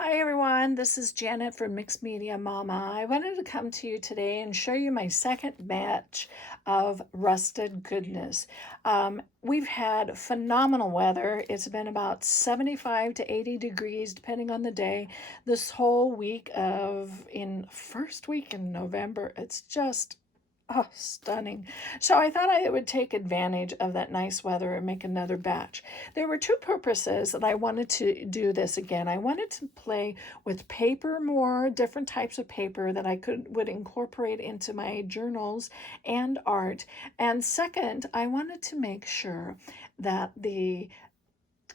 Hi everyone, this is Janet from Mixed Media Mama. I wanted to come to you today and show you my second batch of rusted goodness. We've had phenomenal weather. It's been about 75 to 80 degrees depending on the day. This whole first week in November, it's just stunning. So I thought I would take advantage of that nice weather and make another batch. There were two purposes that I wanted to do this again. I wanted to play with paper more, different types of paper that would incorporate into my journals and art. And second, I wanted to make sure that the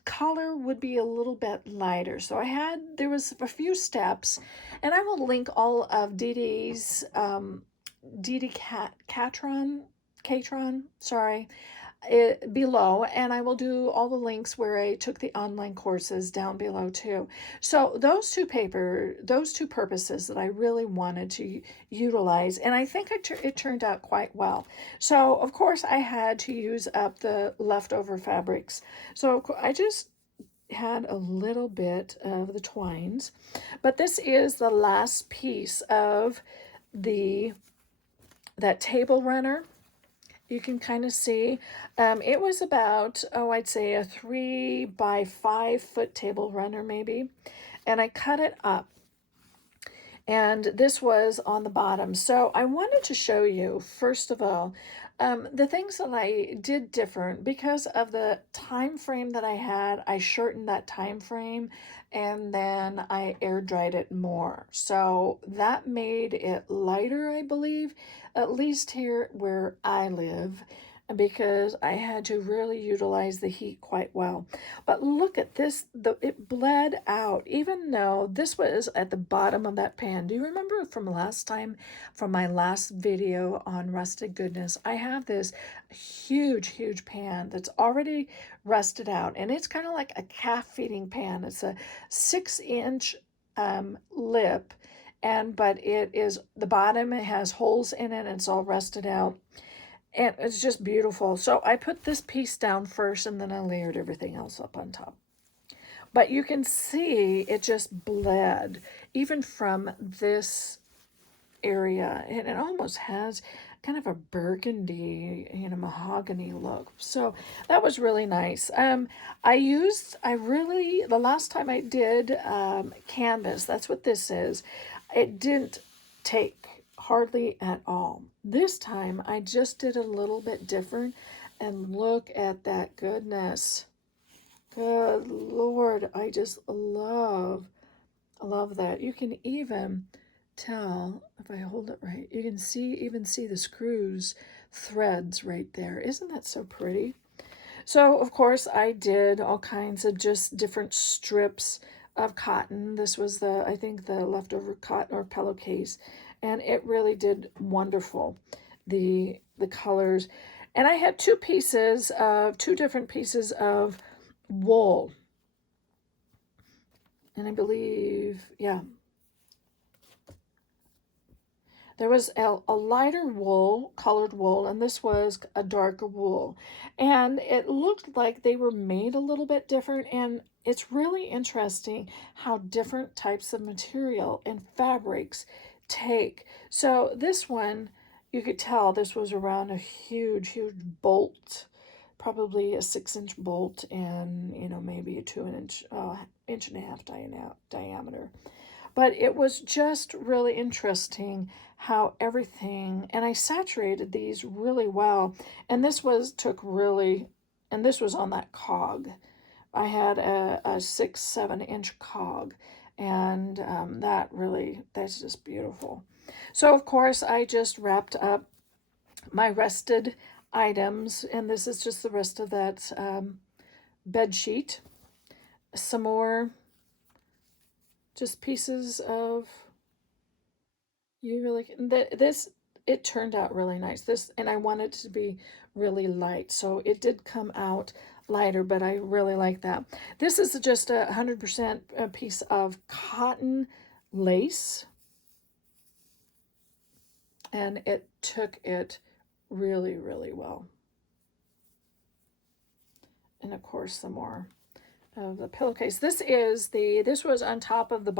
color would be a little bit lighter. So there was a few steps, and I will link all of Dee Dee Catron, sorry, below, and I will do all the links where I took the online courses down below too. So those two purposes that I really wanted to utilize, and I think it turned out quite well. So of course I had to use up the leftover fabrics. So I just had a little bit of the twines, but this is the last piece of the that table runner. You can kind of see it was about, I'd say a 3 by 5 foot table runner maybe, and I cut it up, and this was on the bottom. So I wanted to show you first of all the things that I did different because of the time frame that I had. I shortened that time frame, and then I air dried it more, so that made it lighter, I believe, at least here where I live, because I had to really utilize the heat quite well. But look at this, it bled out, even though this was at the bottom of that pan. Do you remember from last time, from my last video on rusted goodness? I have this huge pan that's already rusted out, and it's kind of like a calf feeding pan. It's a 6-inch lip, but it is the bottom, it has holes in it, and it's all rusted out, and it's just beautiful. So I put this piece down first, and then I layered everything else up on top. But you can see it just bled even from this area, and it almost has kind of a burgundy, mahogany look. So that was really nice. The last time I did canvas, that's what this is. It didn't take hardly at all. This time I just did a little bit different, and look at that goodness. Good Lord, I just love that. You can even tell, if I hold it right, you can even see the screws threads right there. Isn't that so pretty? So of course I did all kinds of just different strips of cotton. This was I think the leftover cotton or pillowcase, and it really did wonderful. The colors, and I had two different pieces of wool, and I believe, yeah, there was a lighter wool, colored wool, and this was a darker wool. And it looked like they were made a little bit different, and it's really interesting how different types of material and fabrics take. So this one, you could tell this was around a huge bolt, probably a 6-inch bolt, and maybe a 2-inch, inch and a half diameter. But it was just really interesting how everything, and I saturated these really well. And this was on that cog. I had a 6-7 inch cog, and that's just beautiful. So of course I just wrapped up my rested items, and this is just the rest of that bed sheet. Some more just pieces of, this. It turned out really nice, this, and I wanted it to be really light, so it did come out lighter, but I really like that. This is just 100% a piece of cotton lace, and it took it really well. And of course some more of the pillowcase. This was on top of the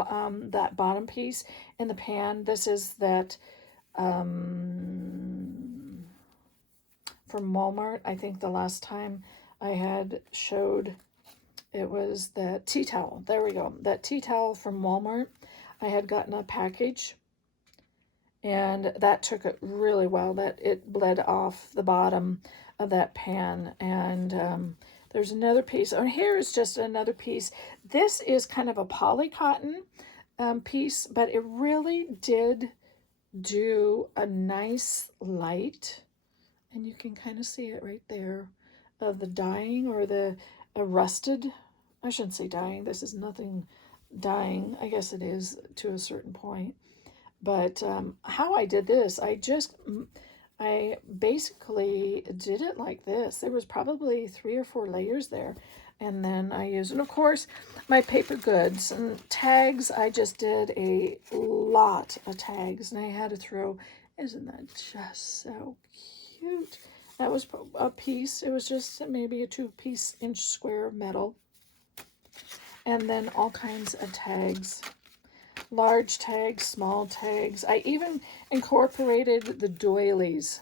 that bottom piece in the pan. This is that um, from Walmart. I think the last time I had showed, it was that tea towel. There we go. That tea towel from Walmart. I had gotten a package, and that took it really well. That it bled off the bottom of that pan. And there's another piece. Oh, here is just another piece. This is kind of a poly cotton piece, but it really did do a nice light, and you can kind of see it right there, of the dyeing, or the rusted. I shouldn't say dyeing. This is nothing dyeing. I guess it is to a certain point. But how I did this, I basically did it like this. There was probably 3 or 4 layers there. And then I used, and of course, my paper goods and tags. I just did a lot of tags, and I had to throw, isn't that just so cute? That was a piece. It was just maybe a 2-piece inch square of metal. And then all kinds of tags. Large tags, small tags. I even incorporated the doilies.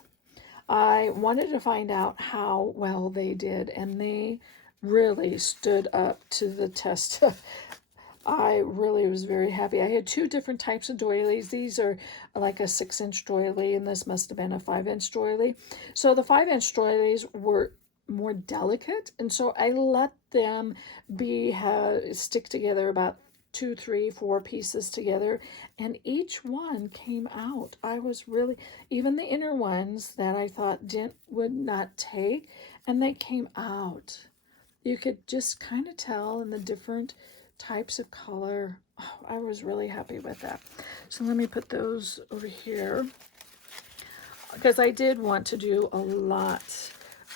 I wanted to find out how well they did, and they really stood up to the test. I really was very happy. I had 2 different types of doilies. These are like a 6-inch doily, and this must have been a 5-inch doily. So the 5-inch doilies were more delicate, and so I let them stick together about 2, 3, 4 pieces together, and each one came out. I was really, even the inner ones that I thought would not take, and they came out. You could just kind of tell in the different types of color. Oh, I was really happy with that. So let me put those over here, because I did want to do a lot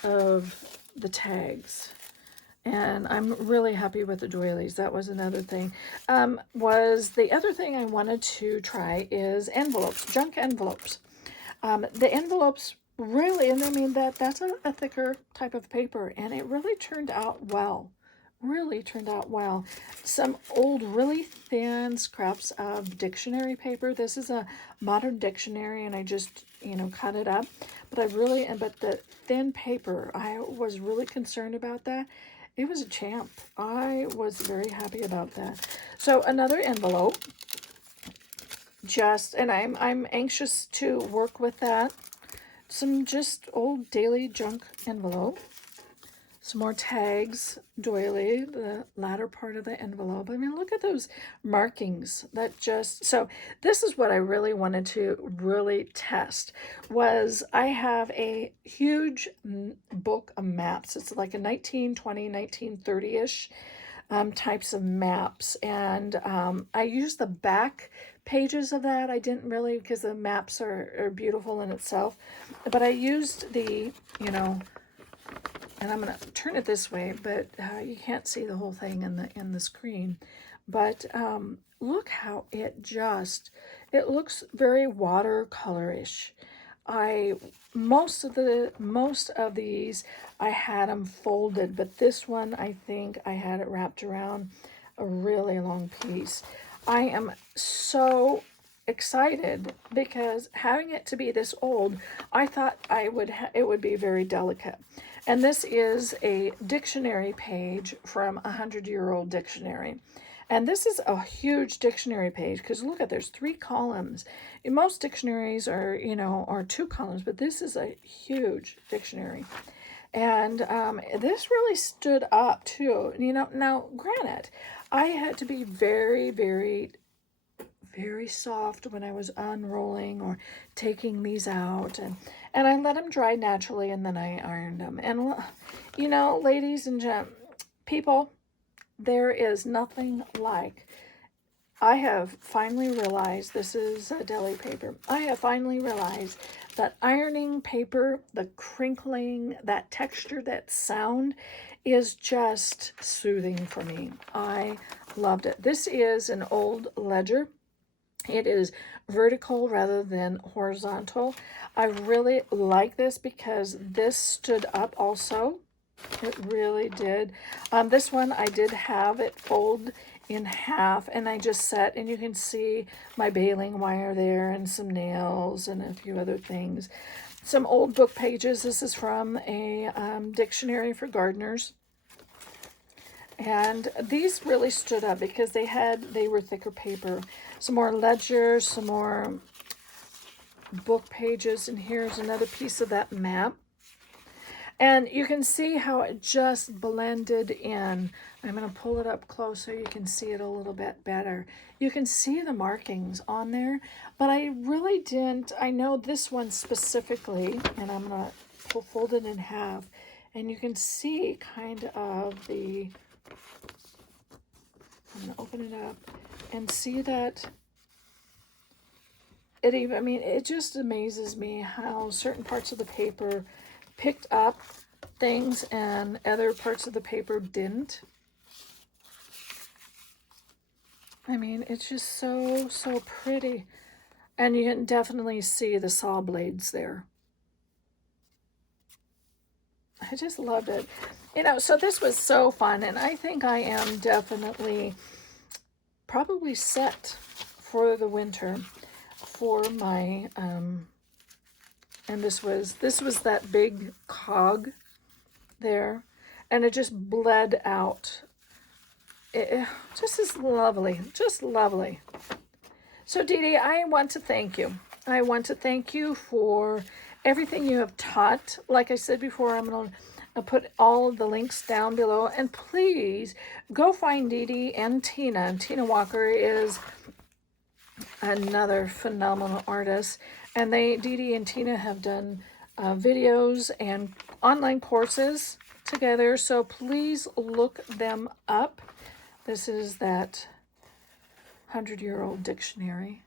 of the tags. And I'm really happy with the doilies. That was another thing. Was the other thing I wanted to try is envelopes, junk envelopes. The envelopes really, and I mean that's a thicker type of paper, and it really turned out well. Really turned out well. Some old, really thin scraps of dictionary paper. This is a modern dictionary, and I just, cut it up. But the thin paper, I was really concerned about that. It was a champ. I was very happy about that. So another envelope, and I'm anxious to work with that. Some just old daily junk envelope. Some more tags, doily, the latter part of the envelope. I mean, look at those markings. So this is what I really wanted to really test. I have a huge book of maps. It's like a 1920, 1930-ish types of maps. And I used the back pages of that. I didn't really, because the maps are beautiful in itself. But I used and I'm going to turn it this way, but you can't see the whole thing in the screen. But look how it looks very watercolorish. Most of these I had them folded, but this one I think I had it wrapped around a really long piece. I am so excited because having it to be this old, I thought it would be very delicate. And this is a dictionary page from a 100-year-old dictionary. And this is a huge dictionary page, because look at, there's 3 columns. In most dictionaries are 2 columns, but this is a huge dictionary. And this really stood up too. Now granted, I had to be very, very, very soft when I was unrolling or taking these out, and I let them dry naturally, and then I ironed them. And ladies and people, there is nothing like, I have finally realized, this is a deli paper. I have finally realized that ironing paper, the crinkling, that texture, that sound is just soothing for me. I loved it. This is an old ledger. It is vertical rather than horizontal. I really like this because this stood up also. It really did. This one, I did have it fold in half, and I just set, and you can see my baling wire there and some nails and a few other things. Some old book pages. This is from a dictionary for gardeners. And these really stood up because they were thicker paper. Some more ledgers, some more book pages, and here's another piece of that map. And you can see how it just blended in. I'm going to pull it up close so you can see it a little bit better. You can see the markings on there, but I really didn't. I know this one specifically, and I'm going to fold it in half, and you can see kind of the, I'm going to open it up and see that it even, I mean, it just amazes me how certain parts of the paper picked up things and other parts of the paper didn't. I mean, it's just so, so pretty. And you can definitely see the saw blades there. I just loved it. You know, so this was so fun, and I think I am definitely probably set for the winter for my and this was that big cog there, and it just bled out. It just is lovely, just lovely. So Dee Dee, I want to thank you. I want to thank you for everything you have taught. Like I said before, I'm going to put all of the links down below, and please go find Dee Dee and Tina. Tina Walker is another phenomenal artist, and Dee Dee and Tina have done videos and online courses together, so please look them up. This is that 100-year-old dictionary.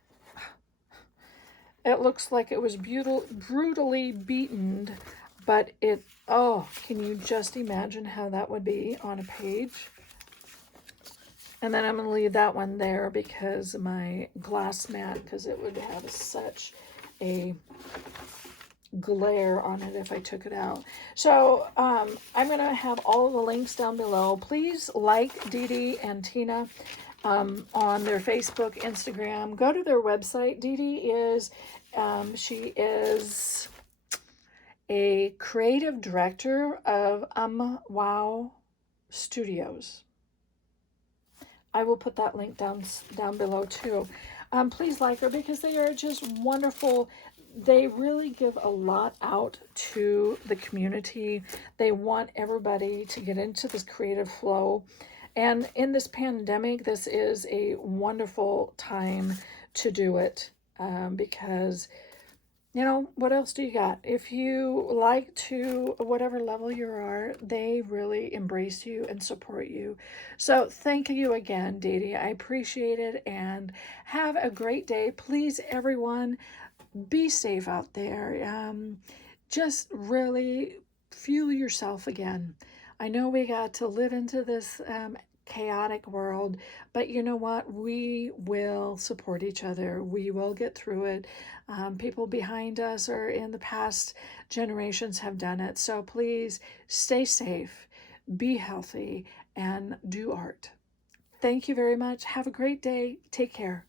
It looks like it was brutally beaten, but can you just imagine how that would be on a page? And then I'm going to leave that one there because my glass mat, because it would have such a glare on it if I took it out. So I'm going to have all of the links down below. Please like Dee Dee and Tina on their Facebook, Instagram. Go to their website. Dee Dee is, she is a creative director of Wow Studios. I will put that link down below too. Please like her because they are just wonderful. They really give a lot out to the community. They want everybody to get into this creative flow. And in this pandemic, this is a wonderful time to do it because, you know, what else do you got? If you like to, whatever level you are, they really embrace you and support you. So thank you again, Dee Dee. I appreciate it, and have a great day. Please, everyone, be safe out there. Just really fuel yourself again. I know we got to live into this chaotic world, but you know what? We will support each other. We will get through it. People behind us or in the past generations have done it. So please stay safe, be healthy, and do art. Thank you very much. Have a great day. Take care.